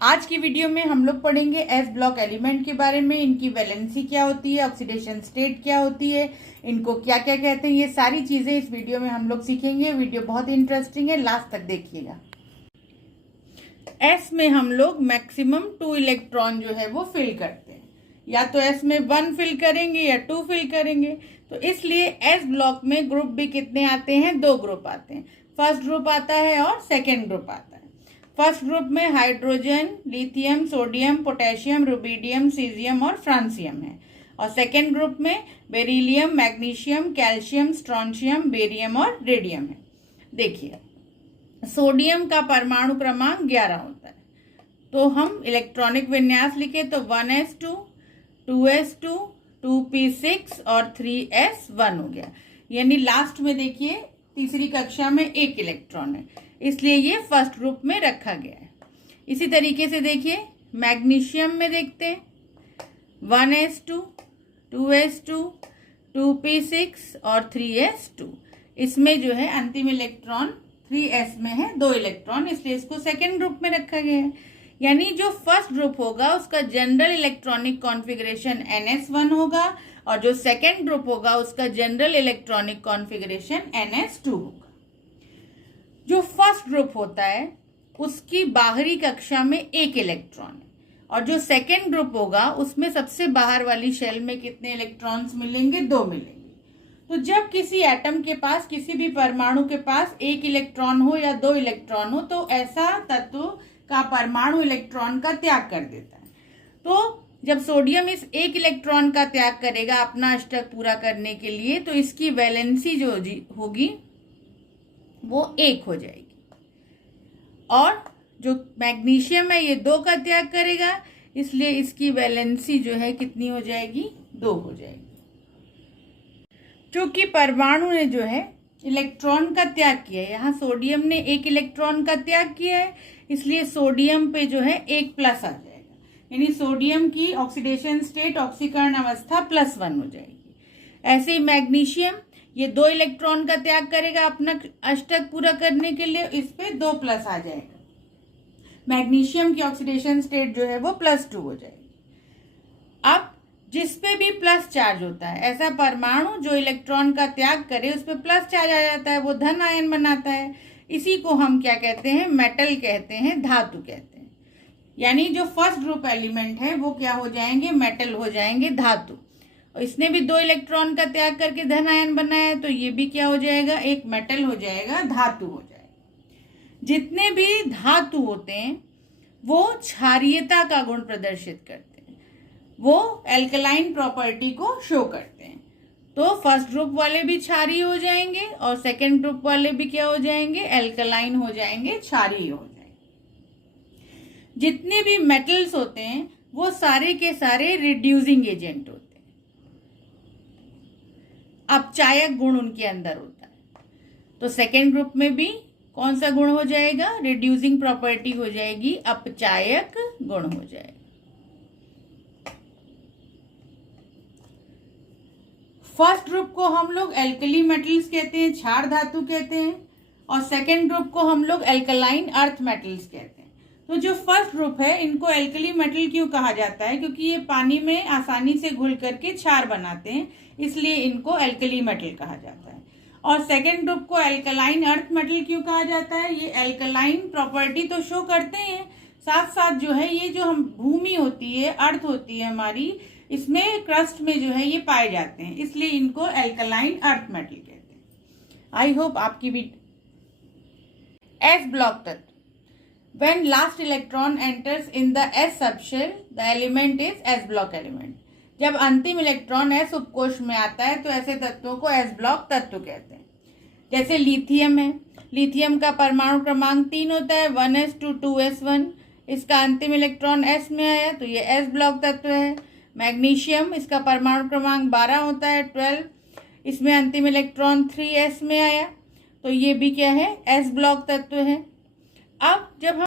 आज की वीडियो में हम लोग पढ़ेंगे एस ब्लॉक एलिमेंट के बारे में। इनकी वैलेंसी क्या होती है, ऑक्सीडेशन स्टेट क्या होती है, इनको क्या क्या कहते हैं, ये सारी चीजें इस वीडियो में हम लोग सीखेंगे। वीडियो बहुत इंटरेस्टिंग है, लास्ट तक देखिएगा। एस में हम लोग मैक्सिमम 2 इलेक्ट्रॉन जो है वो फिल करते हैं, या तो एस में 1 फिल करेंगे या 2 फिल करेंगे। तो इसलिए एस ब्लॉक में ग्रुप भी कितने आते हैं, 2 ग्रुप आते हैं। फर्स्ट ग्रुप आता है और सेकेंड ग्रुप आता है। फर्स्ट ग्रुप में hydrogen, lithium, sodium, potassium, rubidium, caesium और फ्रांसियम है। और सेकेंड ग्रुप में beryllium, magnesium, calcium, strontium, barium और रेडियम है। देखिए, सोडियम का परमाणु क्रमांक 11 होता है। तो हम इलेक्ट्रॉनिक विन्यास लिखे तो 1s2, 2s2, 2p6 और 3s1 हो गया। यानी लास्ट में देखिए तीसरी कक्षा में 1 इलेक्ट्रॉन है, इसलिए ये फर्स्ट ग्रुप में रखा गया है। इसी तरीके से देखिए मैग्नीशियम में देखते हैं 1s2, 2s2, 2p6 और 3s2। इसमें जो है अंतिम इलेक्ट्रॉन 3s में है, 2 इलेक्ट्रॉन, इसलिए इसको सेकेंड ग्रुप में रखा गया है। यानी जो फर्स्ट ग्रुप होगा उसका जनरल इलेक्ट्रॉनिक कॉन्फ़िगरेशन ns1 होगा और जो सेकेंड ग्रुप होगा उसका जनरल इलेक्ट्रॉनिक कॉन्फ़िगरेशन ns2 होगा। जो फर्स्ट ग्रुप होता है उसकी बाहरी कक्षा में 1 इलेक्ट्रॉन है और जो सेकेंड ग्रुप होगा उसमें सबसे बाहर वाली शेल में कितने इलेक्ट्रॉन्स मिलेंगे, 2 मिलेंगे। तो जब किसी एटम के पास, किसी भी परमाणु के पास 1 इलेक्ट्रॉन हो या 2 इलेक्ट्रॉन हो तो ऐसा तत्व का परमाणु इलेक्ट्रॉन का त्याग कर देता है। तो जब सोडियम इस 1 इलेक्ट्रॉन का त्याग करेगा अपना अष्टक पूरा करने के लिए, तो इसकी वैलेंसी जो होगी वो 1 हो जाएगी। और जो मैग्नीशियम है ये 2 का त्याग करेगा, इसलिए इसकी वैलेंसी जो है कितनी हो जाएगी, 2 हो जाएगी। क्योंकि परमाणु ने जो है इलेक्ट्रॉन का त्याग किया है, यहाँ सोडियम ने 1 इलेक्ट्रॉन का त्याग किया है, इसलिए सोडियम पे जो है 1 प्लस आ जाएगा। यानी सोडियम की ऑक्सीडेशन स्टेट, ऑक्सीकरण अवस्था +1 हो जाएगी। ऐसे ही मैग्नीशियम ये 2 इलेक्ट्रॉन का त्याग करेगा अपना अष्टक पूरा करने के लिए, इस पे 2 प्लस आ जाएगा। मैग्नीशियम की ऑक्सीडेशन स्टेट जो है वो +2 हो जाएगी। अब जिस पे भी प्लस चार्ज होता है, ऐसा परमाणु जो इलेक्ट्रॉन का त्याग करे उस पे प्लस चार्ज आ जाता है, वो धन आयन बनाता है। इसी को हम क्या कहते हैं, मेटल कहते हैं, धातु कहते हैं। यानी जो फर्स्ट ग्रुप एलिमेंट है वो क्या हो जाएंगे, मेटल हो जाएंगे, धातु। और इसने भी 2 इलेक्ट्रॉन का त्याग करके धन आयन बनाया है, तो ये भी क्या हो जाएगा, एक मेटल हो जाएगा, धातु हो जाएगा। जितने भी धातु होते हैं वो क्षारीयता का गुण प्रदर्शित करते हैं, वो एल्कलाइन प्रॉपर्टी को शो करते हैं। तो फर्स्ट ग्रुप वाले भी क्षारीय हो जाएंगे और सेकेंड ग्रुप वाले भी क्या हो जाएंगे, एल्कलाइन हो जाएंगे, क्षारीय हो जाएंगे। जितने भी मेटल्स होते हैं वो सारे के सारे रिड्यूसिंग एजेंट होते हैं, अपचायक गुण उनके अंदर होता है। तो सेकेंड ग्रुप में भी कौन सा गुण हो जाएगा, रिड्यूसिंग प्रॉपर्टी हो जाएगी, अपचायक गुण हो जाएगा। फर्स्ट ग्रुप को हम लोग एल्कली मेटल्स कहते हैं, क्षार धातु कहते हैं, और सेकेंड ग्रुप को हम लोग एल्कलाइन अर्थ मेटल्स कहते हैं। तो जो फर्स्ट ग्रुप है इनको एल्कली मेटल क्यों कहा जाता है, क्योंकि ये पानी में आसानी से घुल करके क्षार बनाते हैं, इसलिए इनको एल्कली मेटल कहा जाता है। और सेकेंड ग्रुप को एल्कलाइन अर्थ मेटल क्यों कहा जाता है, ये एल्कलाइन प्रॉपर्टी तो शो करते हैं, साथ साथ जो है ये जो हम भूमि होती है, अर्थ होती है हमारी, इसमें क्रस्ट में जो है ये पाए जाते हैं, इसलिए इनको एल्कलाइन अर्थ मेटल कहते हैं। आई होप आपकी भी। एस ब्लॉक तत्व, when last electron enters in the S subshell the element is S block element. जब अंतिम इलेक्ट्रॉन एस उपकोष में आता है तो ऐसे तत्वों को एस ब्लॉक तत्व कहते हैं। जैसे लिथियम है, लिथियम का परमाणु क्रमांक 3 होता है, 1s2, 2s1। इसका अंतिम इलेक्ट्रॉन एस में आया तो ये एस ब्लॉक तत्व है। मैग्नीशियम, इसका परमाणु क्रमांक 12 होता है, 12। इसमें अंतिम इलेक्ट्रॉन 3s में आया तो ये भी क्या है, एस ब्लॉक तत्व है। अब जब हम